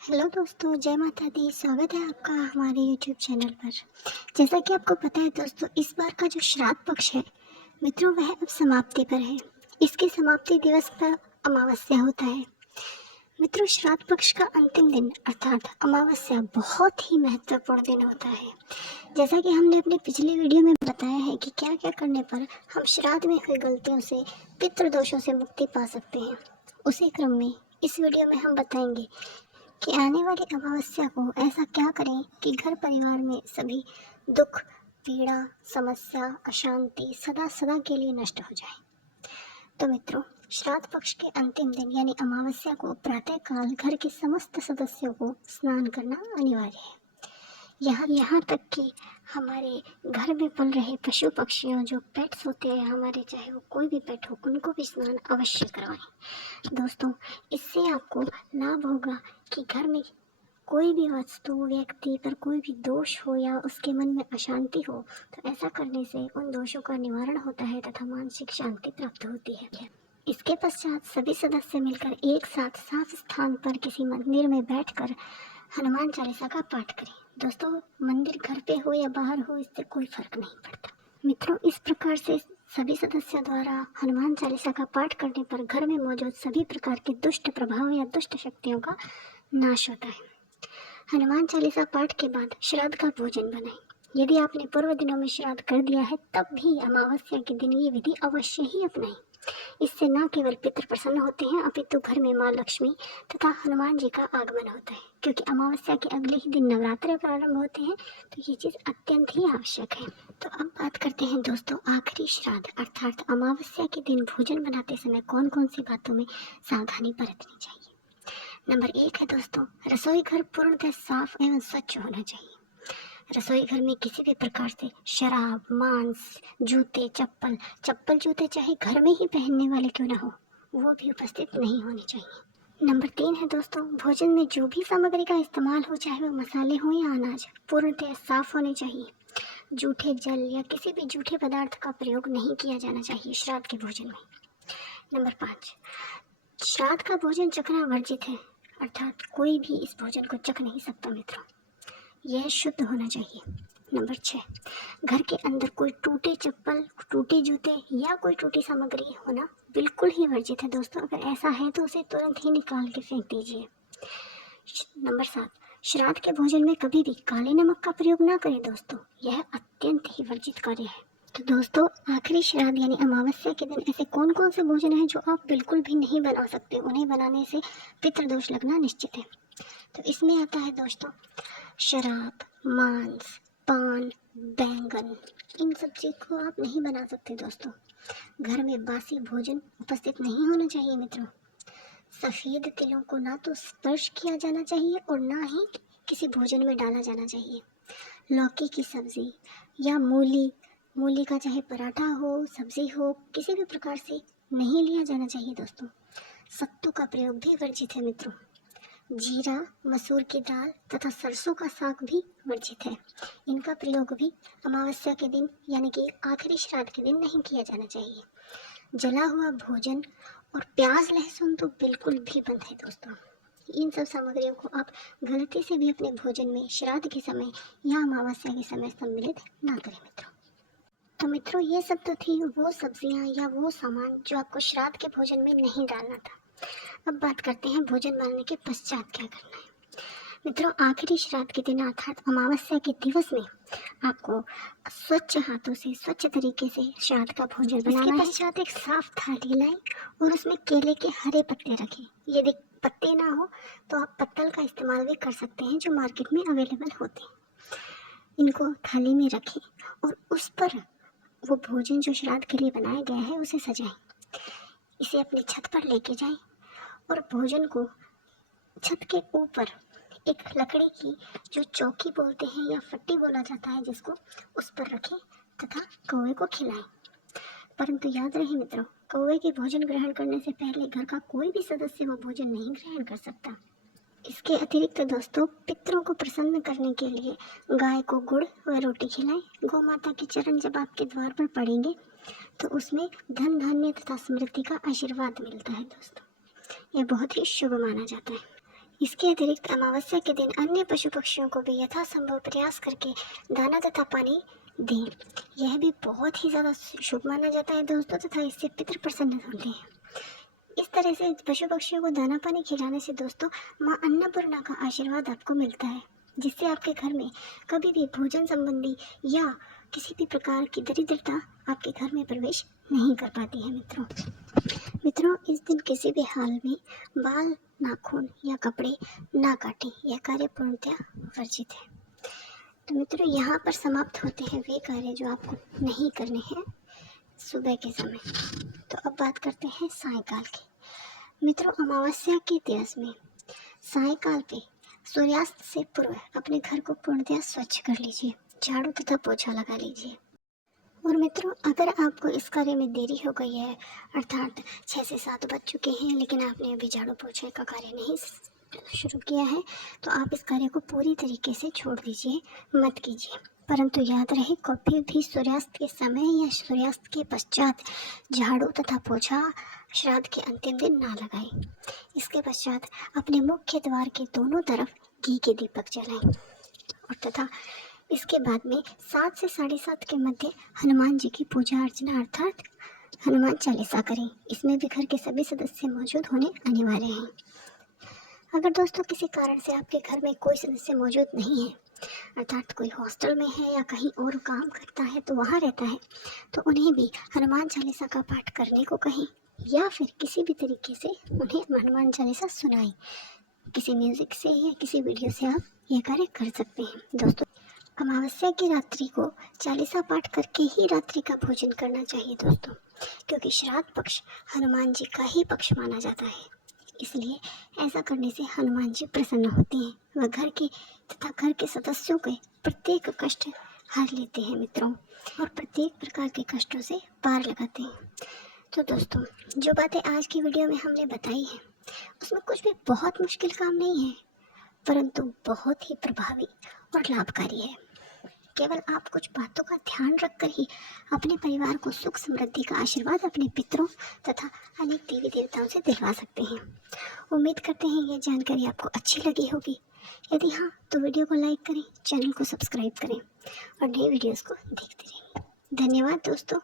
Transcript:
Hello दोस्तों, जय माता दी। स्वागत है आपका हमारे यूट्यूब चैनल पर। जैसा कि आपको पता है दोस्तों, इस बार का जो श्राद्ध पक्ष है मित्रों, वह अब समाप्ति पर है। इसकी समाप्ति दिवस पर अमावस्या होता है। मित्रों, श्राद्ध पक्ष का अंतिम दिन अर्थात अमावस्या बहुत ही महत्वपूर्ण दिन होता है। जैसा कि हमने अपनी पिछली वीडियो में बताया है कि क्या क्या करने पर हम श्राद्ध में हुई गलतियों से, पितृदोषों से मुक्ति पा सकते हैं। उसी क्रम में इस वीडियो में हम बताएंगे कि आने वाली अमावस्या को ऐसा क्या करें कि घर परिवार में सभी दुख, पीड़ा, समस्या, अशांति सदा सदा के लिए नष्ट हो जाए। तो मित्रों, श्राद्ध पक्ष के अंतिम दिन यानी अमावस्या को प्रातःकाल घर के समस्त सदस्यों को स्नान करना अनिवार्य है। यहाँ तक कि हमारे घर में पल रहे पशु पक्षियों, जो पेट्स होते हैं हमारे, चाहे वो कोई भी पेट हो, उनको भी स्नान अवश्य करवाएं। दोस्तों, इससे आपको लाभ होगा कि घर में कोई भी वस्तु, व्यक्ति पर कोई भी दोष हो या उसके मन में अशांति हो, तो ऐसा करने से उन दोषों का निवारण होता है तथा मानसिक शांति प्राप्त होती है। इसके पश्चात सभी सदस्य मिलकर एक साथ साफ स्थान पर किसी मंदिर में बैठकर हनुमान चालीसा का पाठ करें। दोस्तों, मंदिर घर पे हो या बाहर हो, इससे कोई फर्क नहीं पड़ता। मित्रों, इस प्रकार से सभी सदस्यों द्वारा हनुमान चालीसा का पाठ करने पर घर में मौजूद सभी प्रकार के दुष्ट प्रभाव या दुष्ट शक्तियों का नाश होता है। हनुमान चालीसा पाठ के बाद श्राद्ध का भोजन बनाएं। यदि आपने पूर्व दिनों में श्राद्ध कर दिया है, तब भी अमावस्या के दिन ये विधि अवश्य ही अपनाएं। इससे न केवल पितृ प्रसन्न होते हैं, अपितु घर में माँ लक्ष्मी तथा हनुमान जी का आगमन होता है। क्योंकि अमावस्या के अगले ही दिन नवरात्र प्रारंभ होते हैं, तो ये चीज़ अत्यंत ही आवश्यक है। तो अब बात करते हैं दोस्तों आखिरी श्राद्ध अर्थात अमावस्या के दिन भोजन बनाते समय कौन कौन सी बातों में सावधानी बरतनी चाहिए। नंबर 1 है दोस्तों, रसोई घर पूर्णतः साफ एवं स्वच्छ होना चाहिए। रसोई घर में किसी भी प्रकार से शराब, मांस, जूते, चप्पल जूते चाहे घर में ही पहनने वाले क्यों ना हो, वो भी उपस्थित नहीं होने चाहिए। नंबर 3 है दोस्तों, भोजन में जो भी सामग्री का इस्तेमाल हो, चाहे वो मसाले हो या अनाज, पूर्णतः साफ होने चाहिए। जूठे जल या किसी भी जूठे पदार्थ का प्रयोग नहीं किया जाना चाहिए श्राद्ध के भोजन में। नंबर 5, श्राद्ध का भोजन चखना वर्जित है, अर्थात कोई भी इस भोजन को चख नहीं सकता मित्रों, यह शुद्ध होना चाहिए। नंबर 6, घर के अंदर कोई टूटे चप्पल, टूटे जूते या कोई टूटी सामग्री होना बिल्कुल ही वर्जित है दोस्तों। अगर ऐसा है तो उसे तुरंत ही निकाल के फेंक दीजिए। नंबर 7, श्राद्ध के भोजन में कभी भी काले नमक का प्रयोग ना करें दोस्तों, यह अत्यंत ही वर्जित कार्य है। तो दोस्तों, आखिरी श्राद्ध यानी अमावस्या के दिन ऐसे कौन कौन से भोजन हैं जो आप बिल्कुल भी नहीं बना सकते, उन्हें बनाने से पितृदोष लगना निश्चित है। तो इसमें आता है दोस्तों शराब, मांस, पान, बैंगन, इन सब चीज को आप नहीं बना सकते दोस्तों। घर में बासी भोजन उपस्थित नहीं होना चाहिए मित्रों। सफेद तिलों को ना तो स्पर्श किया जाना चाहिए और ना ही किसी भोजन में डाला जाना चाहिए। लौकी की सब्जी या मूली का चाहे पराठा हो, सब्जी हो, किसी भी प्रकार से नहीं लिया जाना चाहिए दोस्तों। सत्तू का प्रयोग भी वर्जित है मित्रों। जीरा, मसूर की दाल तथा सरसों का साग भी वर्जित है। इनका प्रयोग भी अमावस्या के दिन यानी कि आखिरी श्राद्ध के दिन नहीं किया जाना चाहिए। जला हुआ भोजन और प्याज लहसुन तो बिल्कुल भी बंद है दोस्तों। इन सब सामग्रियों को आप गलती से भी अपने भोजन में श्राद्ध के समय या अमावस्या के समय सम्मिलित ना करें मित्रों। तो मित्रों, ये सब तो थी वो सब्जियां या वो सामान जो आपको श्राद्ध के भोजन में नहीं डालना था। अब बात करते हैं भोजन बनाने के पश्चात क्या करना है। मित्रों, आखिरी श्राद्ध के दिन अर्थात अमावस्या के दिवस में आपको स्वच्छ हाथों से, स्वच्छ तरीके से श्राद्ध का भोजन बनाना है। इसके पश्चात एक साफ थाली लाएं और उसमें केले के हरे पत्ते रखें। यदि पत्ते ना हो तो आप पत्तल का इस्तेमाल भी कर सकते हैं, जो मार्केट में अवेलेबल होते हैं। इनको थाली में रखें और उस पर वो भोजन जो श्राद्ध के लिए बनाया गया है उसे सजाएं। इसे अपनी छत पर लेके जाएं और भोजन को छत के ऊपर एक लकड़ी की जो चौकी बोलते हैं या फट्टी बोला जाता है जिसको, उस पर रखें तथा कौवे को खिलाएं। परंतु याद रहे मित्रों, कौवे के भोजन ग्रहण करने से पहले घर का कोई भी सदस्य वो भोजन नहीं ग्रहण कर सकता। इसके अतिरिक्त दोस्तों, पितरों को प्रसन्न करने के लिए गाय को गुड़ व रोटी खिलाएं। गौ माता के चरण जब आपके द्वार पर पड़ेंगे तो उसमें धन धान्य तथा समृद्धि का आशीर्वाद मिलता है दोस्तों। यह बहुत ही शुभ माना जाता है। इसके अतिरिक्त अमावस्या के दिन अन्य पशु पक्षियों को भी यथासंभव प्रयास करके दाना तथा पानी दें। यह भी बहुत ही ज़्यादा शुभ माना जाता है दोस्तों, तथा इससे पितृ प्रसन्न होते हैं। इस तरह से पशु पक्षियों को दाना पानी खिलाने से दोस्तों माँ अन्नपूर्णा का आशीर्वाद आपको मिलता है, जिससे आपके घर में कभी भी भोजन संबंधी या किसी भी प्रकार की दरिद्रता आपके घर में प्रवेश नहीं कर पाती है। मित्रों, इस दिन किसी भी हाल में बाल, नाखून या कपड़े ना काटें। यह कार्य पूर्णतया वर्जित है। तो मित्रों, यहाँ पर समाप्त होते हैं वे कार्य जो आपको नहीं करने हैं सुबह के समय। तो अब बात करते हैं सायंकाल की। मित्रों, अमावस्या के दिवस में सायंकाल पे सूर्यास्त से पूर्व अपने घर को पूर्णतया स्वच्छ कर लीजिए, झाड़ू तथा पोछा लगा लीजिए। और मित्रों, अगर आपको इस कार्य में देरी हो गई है, अर्थात 6 से 7 बज चुके हैं लेकिन आपने अभी झाड़ू पोछे का कार्य नहीं शुरू किया है, तो आप इस कार्य को पूरी तरीके से छोड़ दीजिए, मत कीजिए। परंतु याद रहे, कभी भी सूर्यास्त के समय या सूर्यास्त के पश्चात झाड़ू तथा पोछा श्राद्ध के अंतिम दिन ना लगाएं। इसके पश्चात अपने मुख्य द्वार के दोनों तरफ घी के दीपक जलाएं और तथा इसके बाद में 7 से 7:30 के मध्य हनुमान जी की पूजा अर्चना अर्थात हनुमान चालीसा करें। इसमें भी घर के सभी सदस्य मौजूद होने अनिवार्य हैं। अगर दोस्तों किसी कारण से आपके घर में कोई सदस्य मौजूद नहीं है, अर्थात कोई हॉस्टल में है या कहीं और काम करता है तो वहाँ रहता है, तो उन्हें भी हनुमान चालीसा का पाठ करने को कहें या फिर किसी भी तरीके से उन्हें हनुमान चालीसा सुनाएं। किसी म्यूजिक से या किसी वीडियो से आप यह कार्य कर सकते हैं। दोस्तों, अमावस्या की रात्रि को चालीसा पाठ करके ही रात्रि का भोजन करना चाहिए दोस्तों, क्योंकि श्राद्ध पक्ष हनुमान जी का ही पक्ष माना जाता है। इसलिए ऐसा करने से हनुमान जी प्रसन्न होते हैं। वह घर के तथा घर के सदस्यों के प्रत्येक कष्ट हर लेते हैं मित्रों, और प्रत्येक प्रकार के कष्टों से पार लगाते हैं। तो दोस्तों, जो बातें आज की वीडियो में हमने बताई हैं उसमें कुछ भी बहुत मुश्किल काम नहीं है, परंतु बहुत ही प्रभावी और लाभकारी है। केवल आप कुछ बातों का ध्यान रखकर ही अपने परिवार को सुख समृद्धि का आशीर्वाद अपने पितरों तथा अनेक देवी देवताओं से दिलवा सकते हैं। उम्मीद करते हैं ये जानकारी आपको अच्छी लगी होगी। यदि हाँ, तो वीडियो को लाइक करें, चैनल को सब्सक्राइब करें और नई वीडियोस को देखते रहें। धन्यवाद दोस्तों।